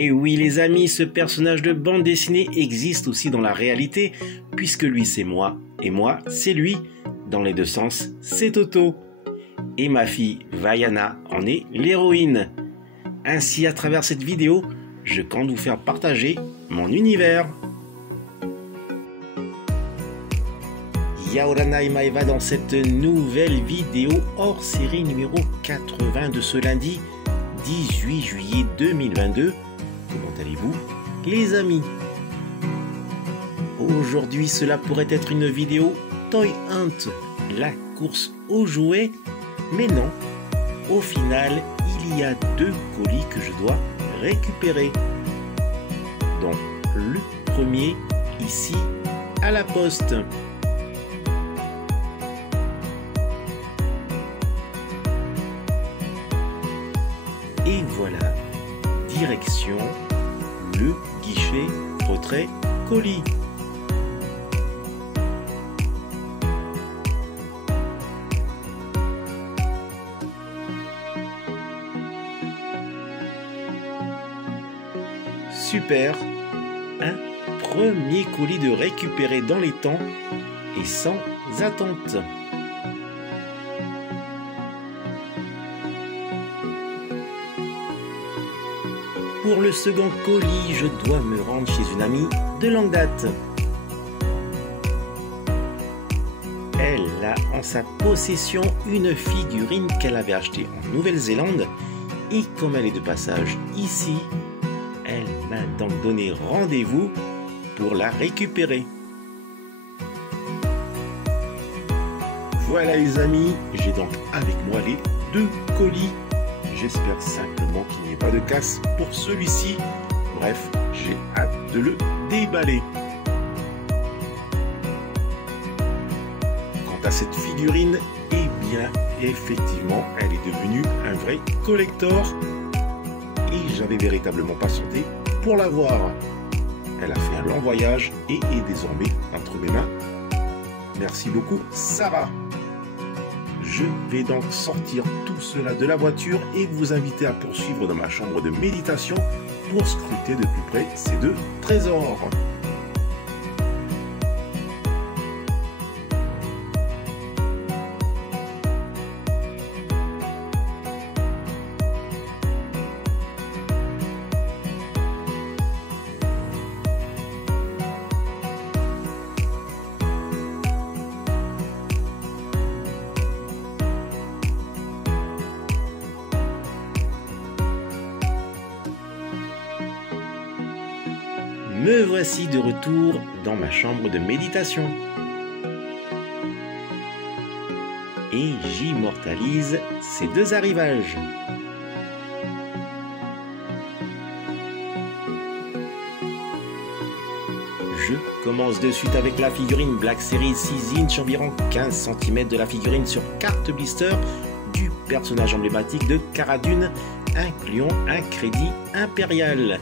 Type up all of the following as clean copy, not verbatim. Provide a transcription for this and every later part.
Et oui les amis, ce personnage de bande dessinée existe aussi dans la réalité, puisque lui c'est moi, et moi c'est lui. Dans les deux sens, c'est Toto. Et ma fille Vaiana en est l'héroïne. Ainsi, à travers cette vidéo, je compte vous faire partager mon univers. Yaorana Maeva dans cette nouvelle vidéo hors série numéro 80 de ce lundi 18 juillet 2022. Comment allez-vous les amis? Aujourd'hui cela pourrait être une vidéo Toy Hunt, la course aux jouets, mais non, au final il y a deux colis que je dois récupérer. Donc le premier ici à la poste. Et voilà, direction le guichet retrait colis. Super, un premier colis de récupérer dans les temps et sans attente. Pour le second colis, je dois me rendre chez une amie de longue date. Elle a en sa possession une figurine qu'elle avait achetée en Nouvelle-Zélande et comme elle est de passage ici, elle m'a donc donné rendez-vous pour la récupérer. Voilà les amis, j'ai donc avec moi les deux colis. J'espère simplement qu'il n'y ait pas de casse pour celui-ci. Bref, j'ai hâte de le déballer. Quant à cette figurine, eh bien, effectivement, elle est devenue un vrai collector. Et j'avais véritablement patienté pour la voir. Elle a fait un long voyage et est désormais entre mes mains. Merci beaucoup, Sarah. Je vais donc sortir tout cela de la voiture et vous inviter à poursuivre dans ma chambre de méditation pour scruter de plus près ces deux trésors. Me voici de retour dans ma chambre de méditation. Et j'immortalise ces deux arrivages. Je commence de suite avec la figurine Black Series 6 inch, environ 15 cm de la figurine sur carte blister du personnage emblématique de Cara Dune, incluant un crédit impérial.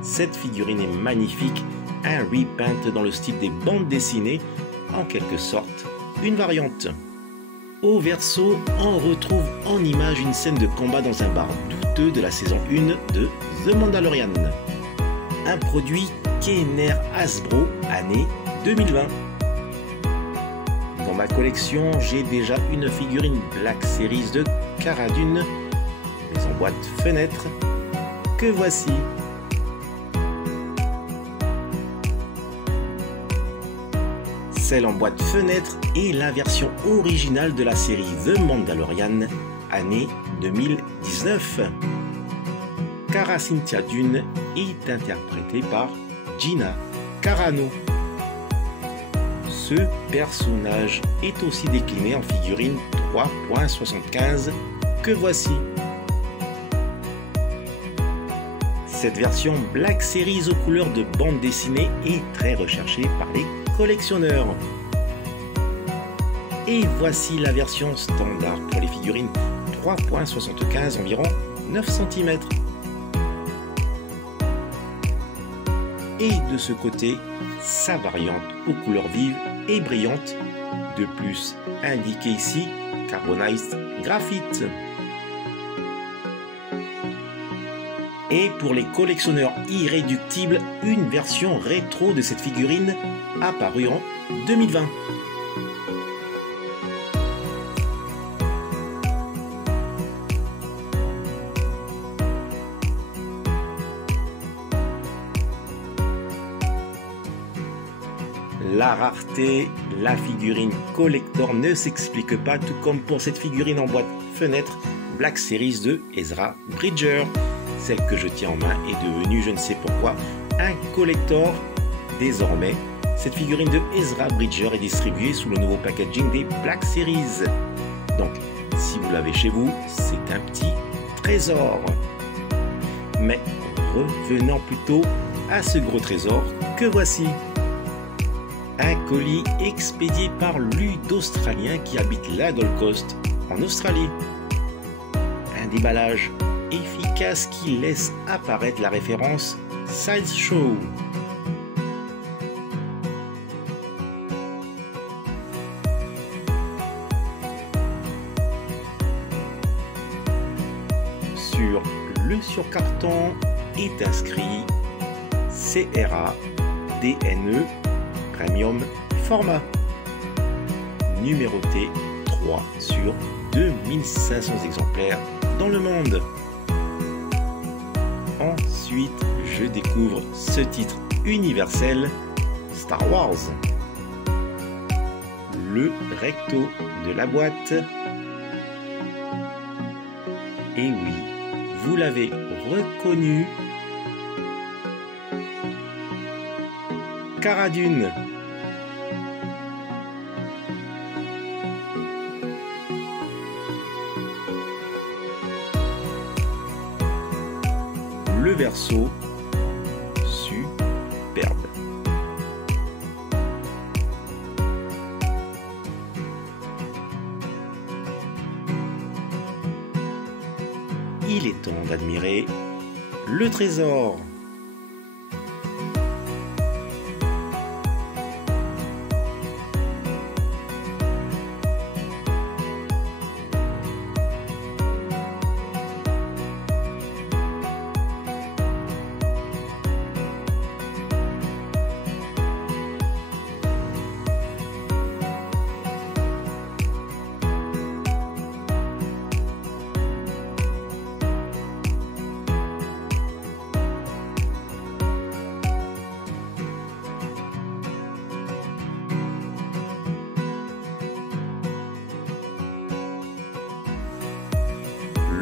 Cette figurine est magnifique, un repaint dans le style des bandes dessinées, en quelque sorte une variante. Au verso, on retrouve en image une scène de combat dans un bar douteux de la saison 1 de The Mandalorian. Un produit Kenner Hasbro, année 2020. Dans ma collection, j'ai déjà une figurine Black Series de Cara Dune, mais en boîte fenêtre, que voici. Celle en boîte fenêtre est la version originale de la série The Mandalorian, année 2019. Cara Cynthia Dune est interprétée par Gina Carano. Ce personnage est aussi décliné en figurine 3.75 que voici. Cette version Black Series aux couleurs de bande dessinée est très recherchée par les collectionneurs. Et voici la version standard pour les figurines 3.75, environ 9 cm. Et de ce côté, sa variante aux couleurs vives et brillantes, de plus indiqué ici Carbonized Graphite. Et pour les collectionneurs irréductibles, une version rétro de cette figurine apparue en 2020. La rareté, la figurine collector ne s'explique pas, tout comme pour cette figurine en boîte fenêtre Black Series de Ezra Bridger. Celle que je tiens en main est devenue, je ne sais pourquoi, un collector. Désormais, cette figurine de Ezra Bridger est distribuée sous le nouveau packaging des Black Series. Donc, si vous l'avez chez vous, c'est un petit trésor. Mais revenons plutôt à ce gros trésor que voici. Un colis expédié par Lude-Australien qui habite la Gold Coast en Australie. Un déballage efficace qui laisse apparaître la référence Sideshow. Sur le surcarton est inscrit CRA DNE Premium format, numéroté 3 sur 2500 exemplaires dans le monde. Ensuite, je découvre ce titre universel, Star Wars. Le recto de la boîte. Et oui, vous l'avez reconnu. Cara Dune. Le verso, superbe. Il est temps d'admirer le trésor.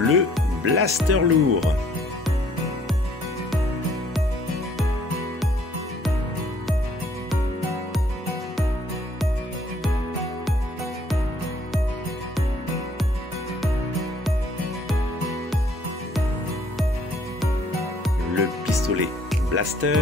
Le blaster lourd. Le pistolet blaster.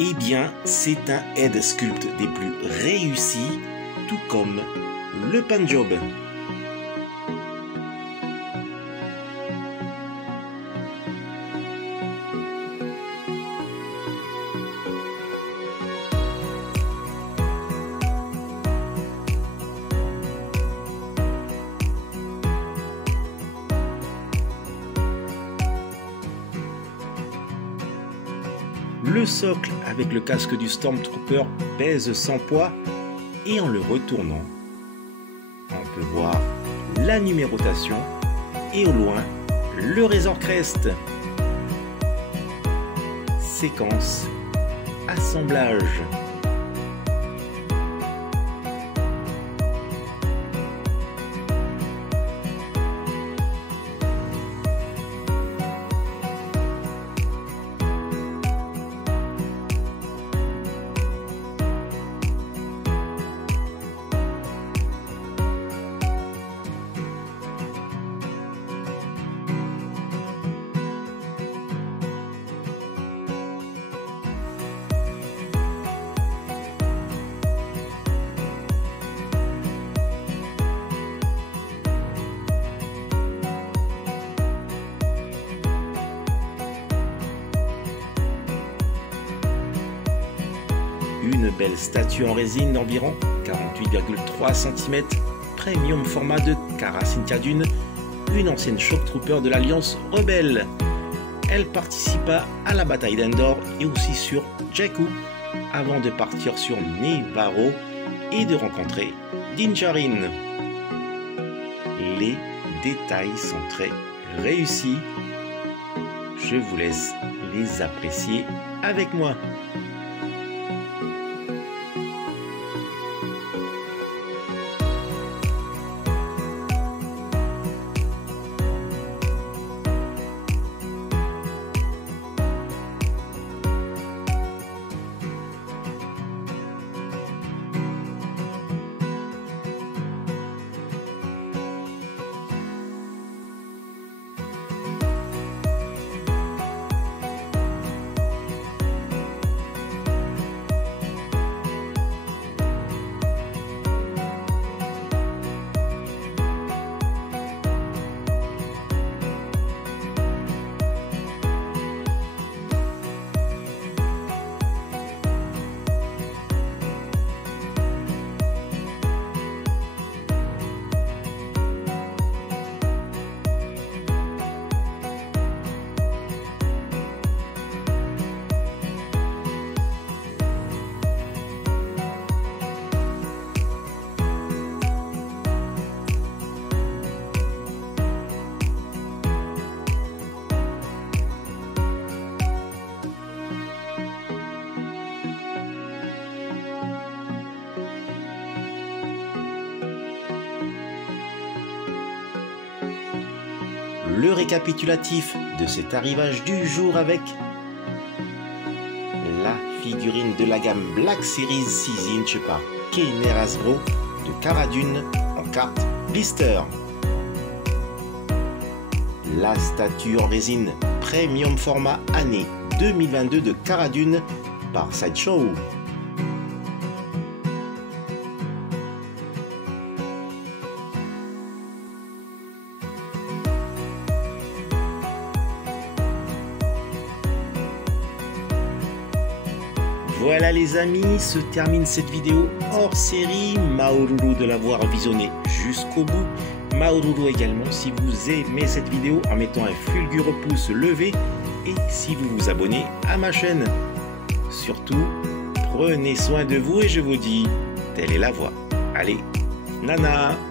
Eh bien, c'est un head sculpt des plus réussis, tout comme le paint job. Le socle avec le casque du Stormtrooper pèse 100 poids et en le retournant, on peut voir la numérotation et au loin le Razor Crest. Séquence assemblage. belle statue en résine d'environ 48,3 cm, premium format de Cara Sintiadune, une ancienne Shock Trooper de l'Alliance Rebelle. Elle participa à la bataille d'Endor et aussi sur Jakku, avant de partir sur Nevarro et de rencontrer Din Djarin. Les détails sont très réussis. Je vous laisse les apprécier avec moi. Le récapitulatif de cet arrivage du jour avec la figurine de la gamme Black Series 6 inch par Kenner Hasbro de Cara Dune en carte blister. La statue en résine premium format année 2022 de Cara Dune par Sideshow. Voilà les amis, se termine cette vidéo hors série. Maoruru de l'avoir visionné jusqu'au bout. Maoruru également si vous aimez cette vidéo en mettant un fulgureux pouce levé et si vous vous abonnez à ma chaîne. Surtout, prenez soin de vous et je vous dis, telle est la voie. Allez, nana!